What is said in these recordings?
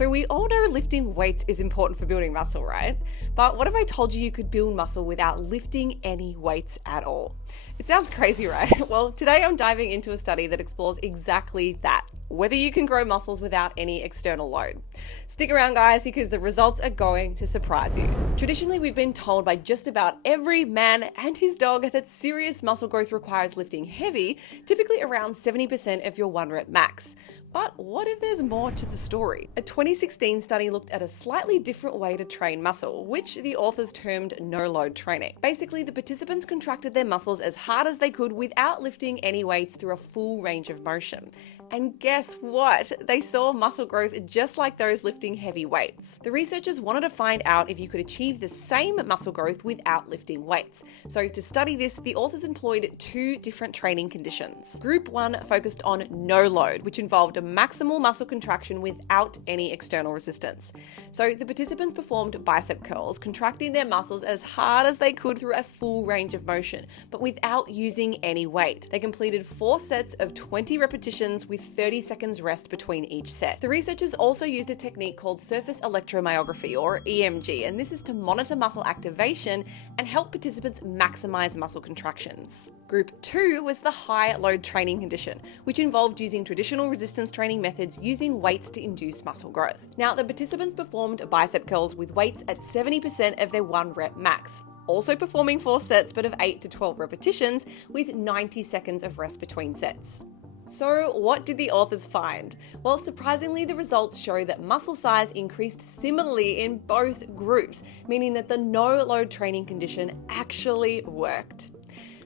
So we all know lifting weights is important for building muscle, right? But what if I told you you could build muscle without lifting any weights at all? It sounds crazy, right? Well, today I'm diving into a study that explores exactly that, whether you can grow muscles without any external load. Stick around, guys, because the results are going to surprise you. Traditionally, we've been told by just about every man and his dog that serious muscle growth requires lifting heavy, typically around 70% of your 1 rep max. But what if there's more to the story? A 2016 study looked at a slightly different way to train muscle, which the authors termed no-load training. Basically, the participants contracted their muscles as hard as they could without lifting any weights through a full range of motion. And guess what? They saw muscle growth just like those lifting heavy weights. The researchers wanted to find out if you could achieve the same muscle growth without lifting weights. So to study this, the authors employed 2 different training conditions. Group 1 focused on no load, which involved a maximal muscle contraction without any external resistance. So the participants performed bicep curls, contracting their muscles as hard as they could through a full range of motion, but without using any weight. They completed 4 sets of 20 repetitions with 30 seconds rest between each set. The researchers also used a technique called surface electromyography, or EMG, and this is to monitor muscle activation and help participants maximize muscle contractions. Group 2 was the high load training condition, which involved using traditional resistance training methods using weights to induce muscle growth. Now, the participants performed bicep curls with weights at 70% of their 1 rep max, also performing 4 sets but of 8 to 12 repetitions with 90 seconds of rest between sets. So what did the authors find? Well, surprisingly, the results show that muscle size increased similarly in both groups, meaning that the no-load training condition actually worked.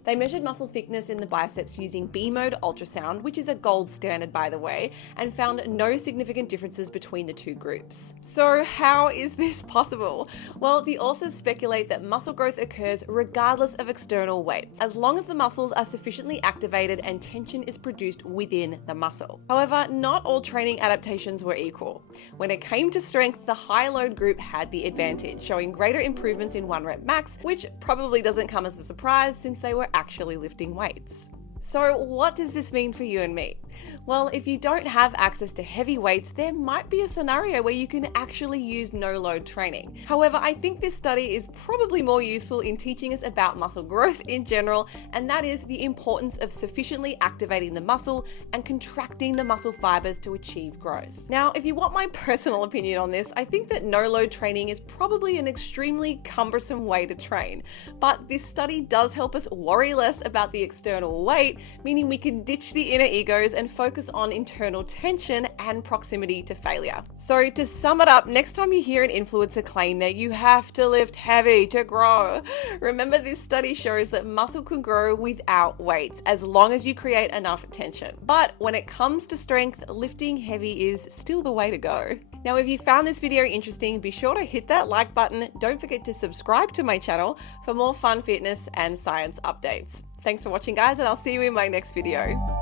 They measured muscle thickness in the biceps using B-mode ultrasound, which is a gold standard, by the way, and found no significant differences between the 2 groups. So how is this possible? Well, the authors speculate that muscle growth occurs regardless of external weight, as long as the muscles are sufficiently activated and tension is produced within the muscle. However, not all training adaptations were equal. When it came to strength, the high-load group had the advantage, showing greater improvements in 1 rep max, which probably doesn't come as a surprise since they were actually lifting weights. So what does this mean for you and me? Well, if you don't have access to heavy weights, there might be a scenario where you can actually use no-load training. However, I think this study is probably more useful in teaching us about muscle growth in general, and that is the importance of sufficiently activating the muscle and contracting the muscle fibers to achieve growth. Now, if you want my personal opinion on this, I think that no-load training is probably an extremely cumbersome way to train. But this study does help us worry less about the external weight, meaning we can ditch the inner egos and focus on internal tension and proximity to failure. So to sum it up, next time you hear an influencer claim that you have to lift heavy to grow, remember this study shows that muscle can grow without weights as long as you create enough tension. But when it comes to strength, lifting heavy is still the way to go. Now, if you found this video interesting, be sure to hit that like button. Don't forget to subscribe to my channel for more fun fitness and science updates. Thanks for watching, guys, and I'll see you in my next video.